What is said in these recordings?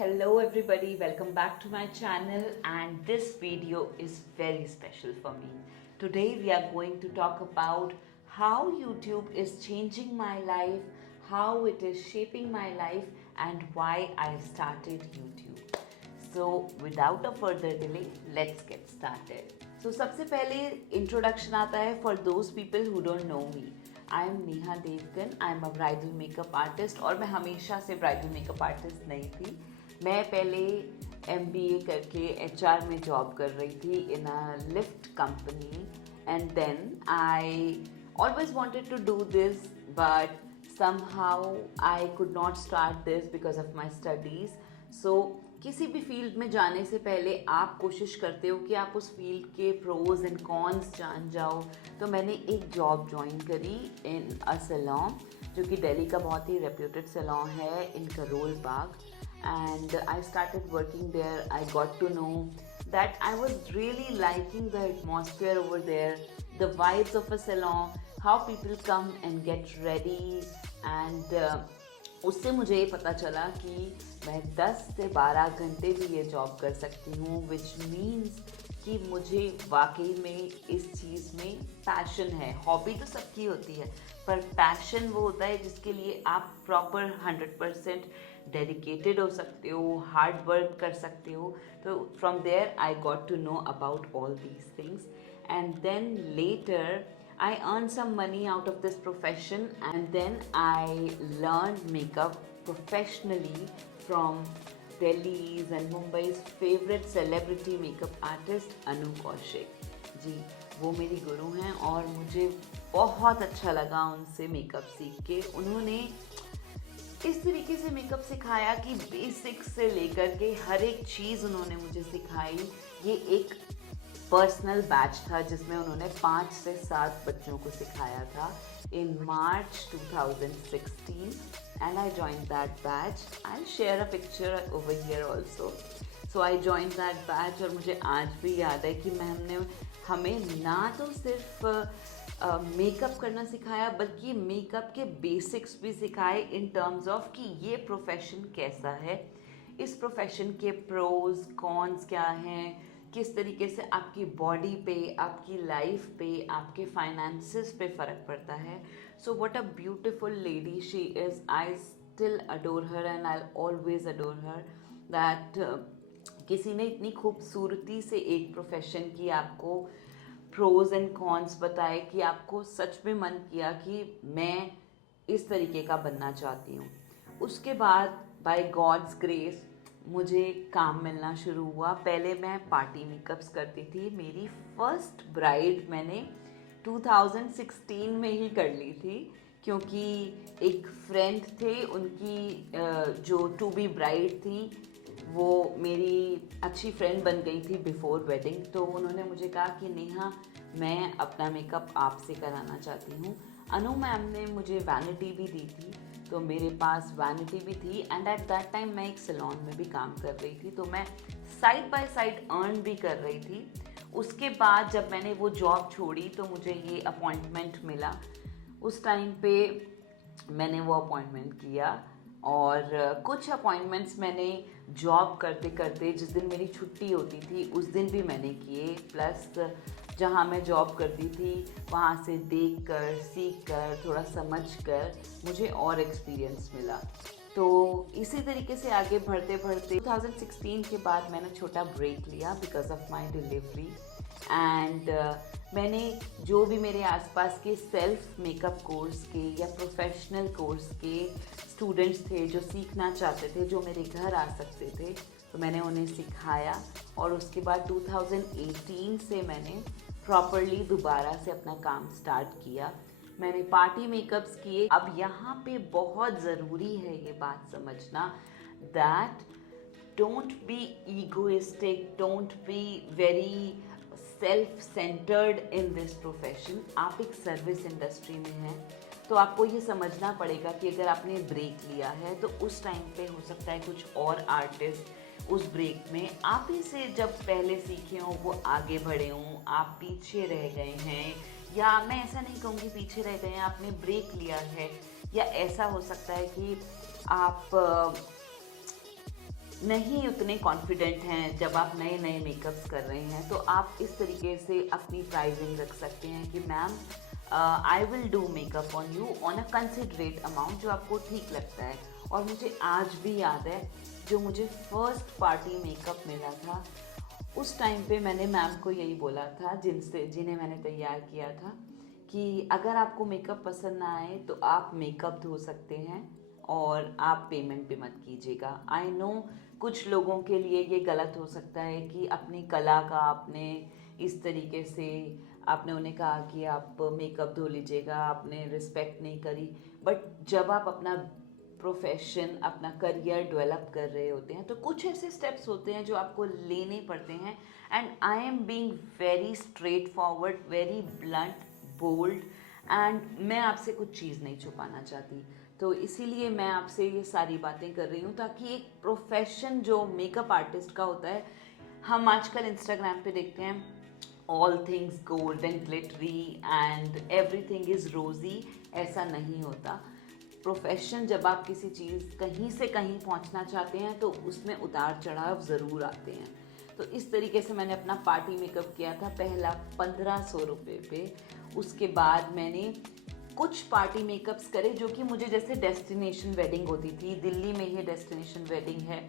hello everybody, welcome back to my channel, and this video is very special for me. Today we are going to talk about how YouTube is changing my life, how it is shaping my life, and why I started YouTube. So without a further delay, let's get started. So सबसे पहले introduction आता है for those people who don't know me. I am Neha Devgan, I am a bridal makeup artist और मैं हमेशा से bridal makeup artist नहीं थी. मैं पहले MBA करके HR में जॉब कर रही थी in a lift company and then I always wanted to do this but somehow I could not start this because of my studies. So किसी भी फील्ड में जाने से पहले आप कोशिश करते हो कि आप उस फील्ड के प्रोज एंड कॉन्स जान जाओ. तो मैंने एक जॉब ज्वाइन करी इन अ सैलून जो कि दिल्ली का बहुत ही रेप्यूटेड सैलून है in Karol Bagh. And I started working there. I got to know that I was really liking the atmosphere over there, the vibes of a salon, how people come and get ready and उससे मुझे ये पता चला कि मैं 10 से 12 घंटे भी ये जॉब कर सकती हूँ, विच मीन्स कि मुझे वाकई में इस चीज़ में पैशन है. हॉबी तो सबकी होती है पर पैशन वो होता है जिसके लिए आप प्रॉपर 100% डेडिकेटेड हो सकते हो, हार्ड वर्क कर सकते हो. तो from there I got to know about all these things and then later I earned some money out of this profession and then I learned makeup professionally from Delhi's and Mumbai's favorite celebrity makeup artist Anu Kaushik जी. वो मेरी गुरु हैं और मुझे बहुत अच्छा लगा उनसे makeup सीख के. उन्होंने इस तरीके से मेकअप सिखाया कि बेसिक से लेकर के हर एक चीज़ उन्होंने मुझे सिखाई. ये एक पर्सनल बैच था जिसमें उन्होंने 5 से 7 बच्चों को सिखाया था इन मार्च 2016 and I join that batch. I share a picture over here also. So I join that batch और मुझे आज भी याद है कि मैम ने हमें ना तो सिर्फ मेकअप करना सिखाया बल्कि मेकअप के बेसिक्स भी सिखाए इन टर्म्स ऑफ कि ये प्रोफेशन कैसा है, इस प्रोफेशन के प्रोज कॉन्स क्या हैं, किस तरीके से आपकी बॉडी पे, आपकी लाइफ पे, आपके फाइनेंसेस पे फ़र्क पड़ता है. So what a beautiful lady she is. I still adore her and I always adore her that किसी ने इतनी खूबसूरती से एक प्रोफेशन की आपको प्रोज एंड कॉन्स बताए कि आपको सच में मन किया कि मैं इस तरीके का बनना चाहती हूँ. उसके बाद बाय गॉड्स ग्रेस मुझे काम मिलना शुरू हुआ. पहले मैं पार्टी मेकअप्स करती थी. मेरी फर्स्ट ब्राइड मैंने 2016 में ही कर ली थी क्योंकि एक फ्रेंड थे, उनकी जो टू बी ब्राइड थी वो मेरी अच्छी फ्रेंड बन गई थी बिफोर वेडिंग. तो उन्होंने मुझे कहा कि नेहा मैं अपना मेकअप आपसे कराना चाहती हूँ. अनु मैम ने मुझे वैनिटी भी दी थी तो मेरे पास वैनिटी भी थी एंड एट दैट टाइम मैं एक सैलून में भी काम कर रही थी तो मैं साइड बाय साइड अर्न भी कर रही थी. उसके बाद जब मैंने वो जॉब छोड़ी तो मुझे ये अपॉइंटमेंट मिला. उस टाइम पे मैंने वो अपॉइंटमेंट किया और कुछ अपॉइंटमेंट्स मैंने जॉब करते करते जिस दिन मेरी छुट्टी होती थी उस दिन भी मैंने किए. प्लस जहाँ मैं जॉब करती थी वहाँ से देख कर, सीख कर, थोड़ा समझ कर मुझे और एक्सपीरियंस मिला. तो इसी तरीके से आगे बढ़ते बढ़ते 2016 के बाद मैंने छोटा ब्रेक लिया because of my delivery and मैंने जो भी मेरे आसपास के सेल्फ मेकअप कोर्स के या प्रोफेशनल कोर्स के स्टूडेंट्स थे जो सीखना चाहते थे, जो मेरे घर आ सकते थे, तो मैंने उन्हें सिखाया. और उसके बाद 2018 से मैंने प्रॉपरली दोबारा से अपना काम स्टार्ट किया. मैंने पार्टी मेकअप्स किए. अब यहाँ पे बहुत ज़रूरी है ये बात समझना that don't be egoistic, don't be very self centred in this profession. आप एक सर्विस इंडस्ट्री में हैं तो आपको ये समझना पड़ेगा कि अगर आपने ब्रेक लिया है तो उस टाइम पे हो सकता है कुछ और आर्टिस्ट उस ब्रेक में आप ही से जब पहले सीखे हों वो आगे बढ़े हों, आप पीछे रह गए हैं. या मैं ऐसा नहीं कहूँगी पीछे रह गए हैं, आपने ब्रेक लिया है. या ऐसा हो सकता है कि आप नहीं उतने कॉन्फिडेंट हैं, जब आप नए नए मेकअप्स कर रहे हैं, तो आप इस तरीके से अपनी प्राइसिंग रख सकते हैं कि ma'am I will do makeup on you on a considerate amount, जो आपको ठीक लगता है। और मुझे आज भी याद है, जो मुझे फर्स्ट पार्टी मेकअप मिला था, उस टाइम पे मैंने मैम को यही बोला था, जिन्हें मैंने तैयार किया था, कि अगर आपको मेकअप पसंद ना आए तो आप मेकअप धो सकते हैं और आप पेमेंट भी मत कीजिएगा। आई नो कुछ लोगों के लिए ये गलत हो सकता है कि अपनी कला का आपने इस तरीके से, आपने उन्हें कहा कि आप मेकअप धो लीजिएगा, आपने रिस्पेक्ट नहीं करी। बट जब आप अपना प्रोफेशन, अपना करियर डेवलप कर रहे होते हैं, तो कुछ ऐसे स्टेप्स होते हैं जो आपको लेने पड़ते हैं। And I am being very straightforward, very blunt, bold, and मैं आपसे कुछ चीज़ नहीं छुपाना चाहती। तो इसीलिए मैं आपसे ये सारी बातें कर रही हूँ, ताकि एक प्रोफेशन जो मेकअप आर्टिस्ट का होता है, हम आजकल इंस्टाग्राम पे देखते हैं all things gold and glittery and everything is रोज़ी। ऐसा नहीं होता। प्रोफेशन, जब आप किसी चीज़ कहीं से कहीं पहुंचना चाहते हैं, तो उसमें उतार चढ़ाव ज़रूर आते हैं। तो इस तरीके से मैंने अपना पार्टी मेकअप किया था, पहला 1500 रुपये पे। उसके बाद मैंने कुछ पार्टी मेकअप्स करे जो कि मुझे, जैसे डेस्टिनेशन वेडिंग होती थी, दिल्ली में ही डेस्टिनेशन वेडिंग है,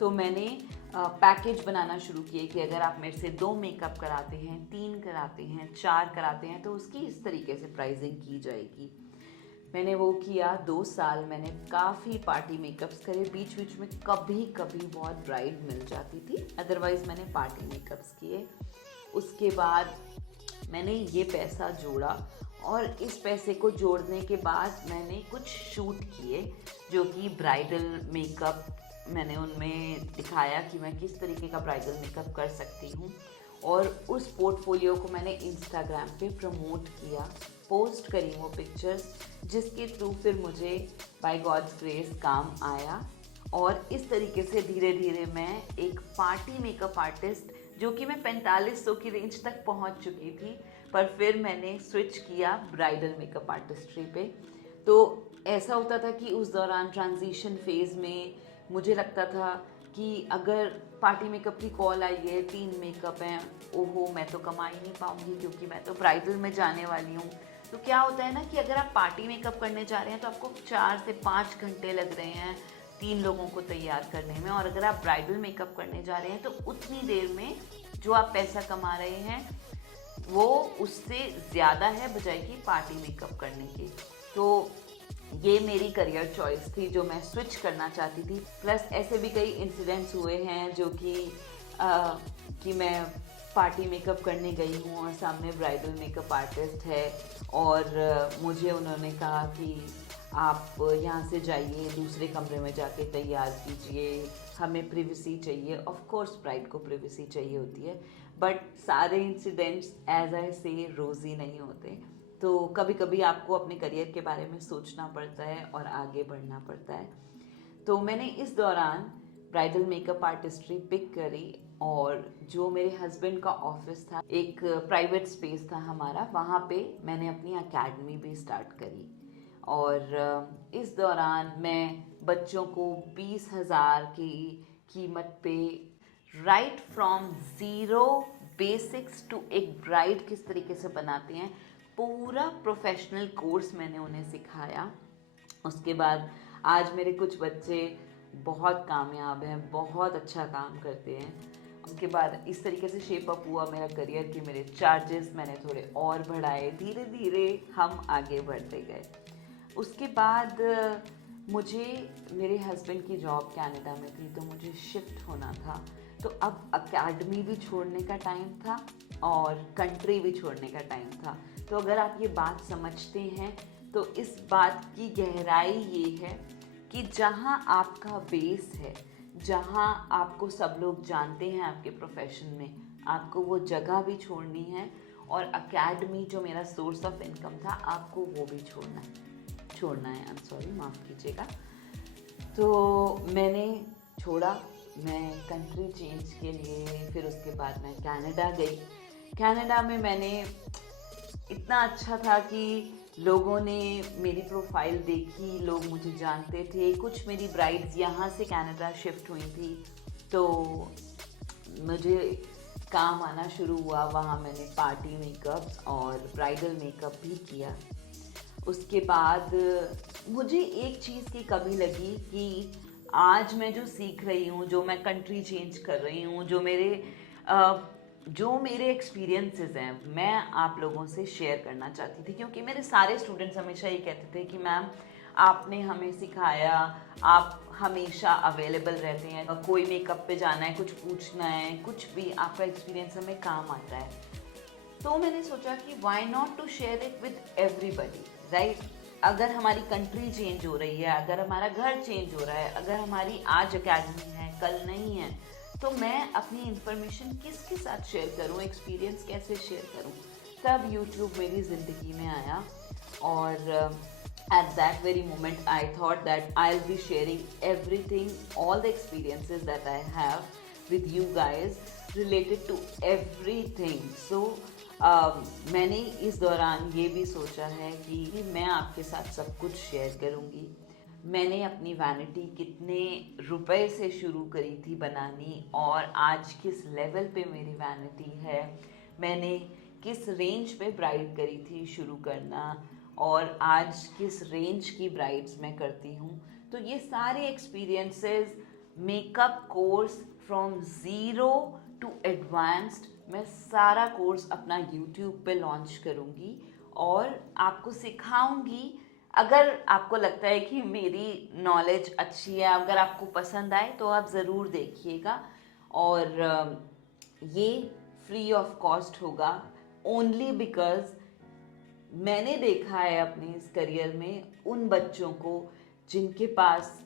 तो मैंने पैकेज बनाना शुरू किए कि अगर आप मेरे से 2 मेकअप कराते हैं, 3 कराते हैं, 4 कराते हैं, तो उसकी इस तरीके से प्राइसिंग की जाएगी। मैंने वो किया 2 साल, मैंने काफ़ी पार्टी मेकअप्स करे। बीच बीच में कभी कभी बहुत ब्राइड मिल जाती थी, अदरवाइज़ मैंने पार्टी मेकअप्स किए। उसके बाद मैंने ये पैसा जोड़ा, और इस पैसे को जोड़ने के बाद मैंने कुछ शूट किए, जो कि ब्राइडल मेकअप, मैंने उनमें दिखाया कि मैं किस तरीके का ब्राइडल मेकअप कर सकती हूँ। और उस पोर्टफोलियो को मैंने इंस्टाग्राम पे प्रमोट किया, पोस्ट करी वो पिक्चर्स, जिसके थ्रू फिर मुझे बाय गॉड्स ग्रेस काम आया। और इस तरीके से धीरे धीरे मैं एक पार्टी मेकअप आर्टिस्ट, जो कि मैं 4500 की रेंज तक पहुंच चुकी थी, पर फिर मैंने स्विच किया ब्राइडल मेकअप आर्टिस्ट्री पे। तो ऐसा होता था कि उस दौरान ट्रांजिशन फेज़ में मुझे लगता था कि अगर पार्टी मेकअप की कॉल आई है, 3 मेकअप हैं, ओहो मैं तो कमा ही नहीं पाऊँगी, क्योंकि मैं तो ब्राइडल में जाने वाली हूँ। तो क्या होता है ना कि अगर आप पार्टी मेकअप करने जा रहे हैं, तो आपको 4 से 5 घंटे लग रहे हैं 3 लोगों को तैयार करने में, और अगर आप ब्राइडल मेकअप करने जा रहे हैं, तो उतनी देर में जो आप पैसा कमा रहे हैं वो उससे ज़्यादा है बजाय कि पार्टी मेकअप करने की। तो ये मेरी करियर चॉइस थी जो मैं स्विच करना चाहती थी। प्लस ऐसे भी कई इंसिडेंट्स हुए हैं जो कि मैं पार्टी मेकअप करने गई हूँ और सामने ब्राइडल मेकअप आर्टिस्ट है, और मुझे उन्होंने कहा कि आप यहाँ से जाइए, दूसरे कमरे में जाके तैयार कीजिए, हमें प्रिवेसी चाहिए। ऑफ कोर्स ब्राइड को प्रिवेसी चाहिए होती है, बट सारे इंसिडेंट्स एज आई से रोज़ी नहीं होते। तो कभी कभी आपको अपने करियर के बारे में सोचना पड़ता है और आगे बढ़ना पड़ता है। तो मैंने इस दौरान ब्राइडल मेकअप आर्टिस्ट्री पिक करी, और जो मेरे हस्बैंड का ऑफिस था, एक प्राइवेट स्पेस था हमारा, वहाँ पे मैंने अपनी एकेडमी भी स्टार्ट करी। और इस दौरान मैं बच्चों को 20,000 की कीमत पे, right from zero basics to एक ब्राइड किस तरीके से बनाते हैं, पूरा प्रोफेशनल कोर्स मैंने उन्हें सिखाया। उसके बाद आज मेरे कुछ बच्चे बहुत कामयाब हैं, बहुत अच्छा काम करते हैं। उसके बाद इस तरीके से शेप अप हुआ मेरा करियर कि मेरे चार्जेस मैंने थोड़े और बढ़ाए, धीरे धीरे हम आगे बढ़ते गए। उसके बाद मुझे, मेरे हस्बैंड की जॉब कनाडा में थी, तो मुझे शिफ्ट होना था। तो अब एकेडमी भी छोड़ने का टाइम था और कंट्री भी छोड़ने का टाइम था। तो अगर आप ये बात समझते हैं, तो इस बात की गहराई ये है कि जहाँ आपका बेस है, जहाँ आपको सब लोग जानते हैं आपके प्रोफेशन में, आपको वो जगह भी छोड़नी है, और एकेडमी जो मेरा सोर्स ऑफ इनकम था, आपको वो भी छोड़ना है। आई एम सॉरी, माफ़ कीजिएगा। तो मैंने छोड़ा, मैं कंट्री चेंज के लिए, फिर उसके बाद मैं कनाडा गई। कनाडा में मैंने, इतना अच्छा था कि लोगों ने मेरी प्रोफाइल देखी, लोग मुझे जानते थे। कुछ मेरी ब्राइड्स यहाँ से कनाडा शिफ्ट हुई थी, तो मुझे काम आना शुरू हुआ। वहाँ मैंने पार्टी मेकअप और ब्राइडल मेकअप भी किया। उसके बाद मुझे एक चीज़ की कमी लगी कि आज मैं जो सीख रही हूँ, जो मैं कंट्री चेंज कर रही हूँ, जो मेरे एक्सपीरियंसेस हैं, मैं आप लोगों से शेयर करना चाहती थी। क्योंकि मेरे सारे स्टूडेंट्स हमेशा ये कहते थे कि मैम आपने हमें सिखाया, आप हमेशा अवेलेबल रहते हैं, कोई मेकअप पे जाना है, कुछ पूछना है, कुछ भी आपका एक्सपीरियंस हमें काम आता है। तो मैंने सोचा कि why not to share it with everybody, right. अगर हमारी कंट्री चेंज हो रही है, अगर हमारा घर चेंज हो रहा है, अगर हमारी आज एकेडमी है कल नहीं है, तो मैं अपनी इंफॉर्मेशन किसके साथ शेयर करूं, एक्सपीरियंस कैसे शेयर करूं। तब यूट्यूब मेरी ज़िंदगी में आया और at that very moment I thought that I'll be sharing everything, all the experiences that I have with you guys related to everything. So मैंने इस दौरान ये भी सोचा है कि मैं आपके साथ सब कुछ शेयर करूँगी। मैंने अपनी वैनिटी कितने रुपए से शुरू करी थी बनानी और आज किस लेवल पे मेरी वैनिटी है, मैंने किस रेंज पे ब्राइड करी थी शुरू करना और आज किस रेंज की ब्राइड्स मैं करती हूँ। तो ये सारे experiences, makeup course from zero to advanced, मैं सारा कोर्स अपना यूट्यूब पे लॉन्च करूँगी और आपको सिखाऊंगी। अगर आपको लगता है कि मेरी नॉलेज अच्छी है, अगर आपको पसंद आए तो आप ज़रूर देखिएगा। और ये फ्री ऑफ कॉस्ट होगा, ओनली बिकॉज मैंने देखा है अपने इस करियर में उन बच्चों को जिनके पास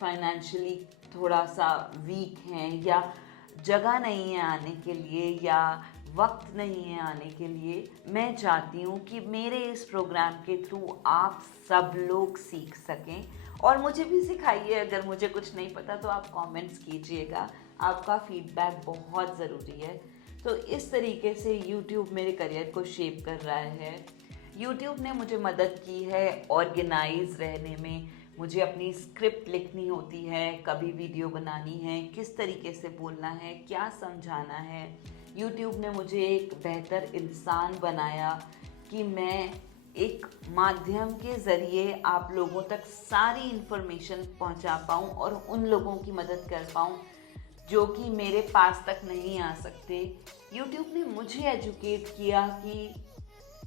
फाइनेंशियली थोड़ा सा वीक हैं, या जगह नहीं है आने के लिए, या वक्त नहीं है आने के लिए। मैं चाहती हूँ कि मेरे इस प्रोग्राम के थ्रू आप सब लोग सीख सकें और मुझे भी सिखाइए। अगर मुझे कुछ नहीं पता तो आप कमेंट्स कीजिएगा, आपका फीडबैक बहुत ज़रूरी है। तो इस तरीके से YouTube मेरे करियर को शेप कर रहा है। YouTube ने मुझे मदद की है ऑर्गेनाइज रहने में। मुझे अपनी स्क्रिप्ट लिखनी होती है, कभी वीडियो बनानी है, किस तरीके से बोलना है, क्या समझाना है। YouTube ने मुझे एक बेहतर इंसान बनाया कि मैं एक माध्यम के ज़रिए आप लोगों तक सारी इन्फॉर्मेशन पहुंचा पाऊं और उन लोगों की मदद कर पाऊं जो कि मेरे पास तक नहीं आ सकते। YouTube ने मुझे एजुकेट किया कि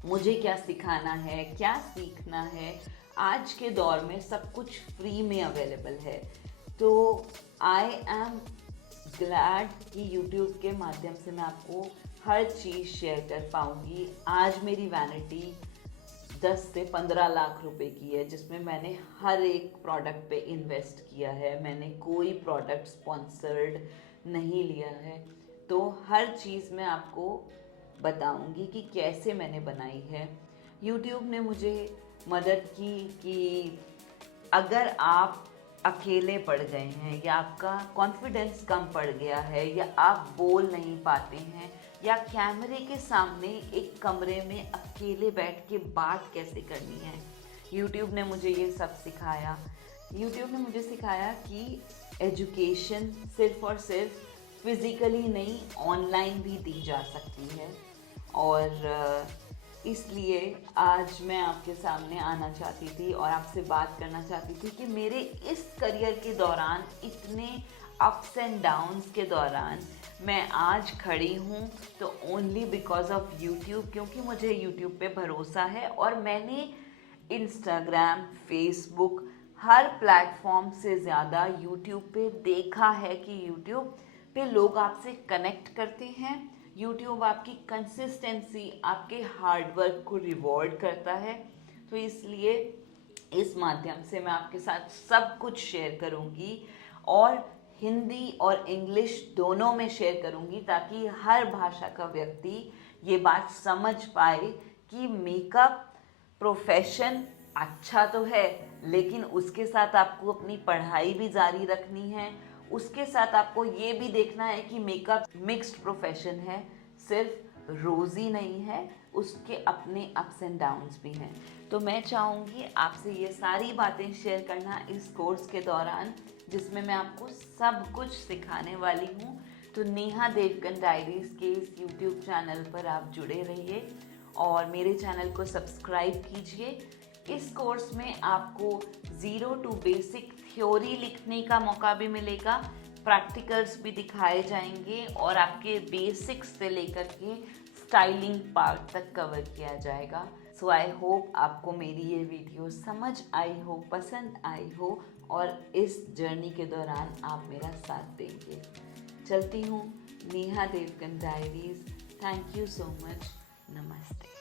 मुझे क्या सिखाना है, क्या सीखना है। आज के दौर में सब कुछ फ्री में अवेलेबल है। तो आई एम ग्लैड कि YouTube के माध्यम से मैं आपको हर चीज़ शेयर कर पाऊँगी। आज मेरी वैनिटी 10 से 15 लाख रुपए की है, जिसमें मैंने हर एक प्रोडक्ट पे इन्वेस्ट किया है। मैंने कोई प्रोडक्ट स्पॉन्सर्ड नहीं लिया है। तो हर चीज़ मैं आपको बताऊंगी कि कैसे मैंने बनाई है। YouTube ने मुझे मदद की कि अगर आप अकेले पड़ गए हैं, या आपका कॉन्फिडेंस कम पड़ गया है, या आप बोल नहीं पाते हैं, या कैमरे के सामने एक कमरे में अकेले बैठ के बात कैसे करनी है, YouTube ने मुझे ये सब सिखाया। YouTube ने मुझे सिखाया कि एजुकेशन सिर्फ और सिर्फ फिज़िकली नहीं, ऑनलाइन भी दी जा सकती है। और इसलिए आज मैं आपके सामने आना चाहती थी और आपसे बात करना चाहती थी कि मेरे इस करियर के दौरान, इतने अप्स एंड डाउन्स के दौरान मैं आज खड़ी हूँ तो ओनली बिकॉज ऑफ YouTube, क्योंकि मुझे YouTube पे भरोसा है और मैंने इंस्टाग्राम, फेसबुक, हर प्लेटफॉर्म से ज़्यादा YouTube पे देखा है कि YouTube पे लोग आपसे कनेक्ट करते हैं। YouTube आपकी कंसिस्टेंसी, आपके हार्डवर्क को रिवॉर्ड करता है। तो इसलिए इस माध्यम से मैं आपके साथ सब कुछ शेयर करूँगी और हिंदी और इंग्लिश दोनों में शेयर करूँगी, ताकि हर भाषा का व्यक्ति ये बात समझ पाए कि मेकअप प्रोफेशन अच्छा तो है, लेकिन उसके साथ आपको अपनी पढ़ाई भी जारी रखनी है। उसके साथ आपको ये भी देखना है कि मेकअप मिक्स्ड प्रोफेशन है, सिर्फ रोज़ी नहीं है, उसके अपने अप्स एंड डाउन्स भी हैं। तो मैं चाहूँगी आपसे ये सारी बातें शेयर करना इस कोर्स के दौरान, जिसमें मैं आपको सब कुछ सिखाने वाली हूँ। तो नेहा देवगन डायरीज़ के इस यूट्यूब चैनल पर आप जुड़े रहिए और मेरे चैनल को सब्सक्राइब कीजिए। इस कोर्स में आपको ज़ीरो टू बेसिक थ्योरी लिखने का मौका भी मिलेगा, प्रैक्टिकल्स भी दिखाए जाएंगे और आपके बेसिक्स से लेकर के स्टाइलिंग पार्ट तक कवर किया जाएगा। सो आई होप आपको मेरी ये वीडियो समझ आई हो, पसंद आई हो और इस जर्नी के दौरान आप मेरा साथ देंगे। चलती हूँ, Neha Devgan diaries. Thank you so much. नमस्ते।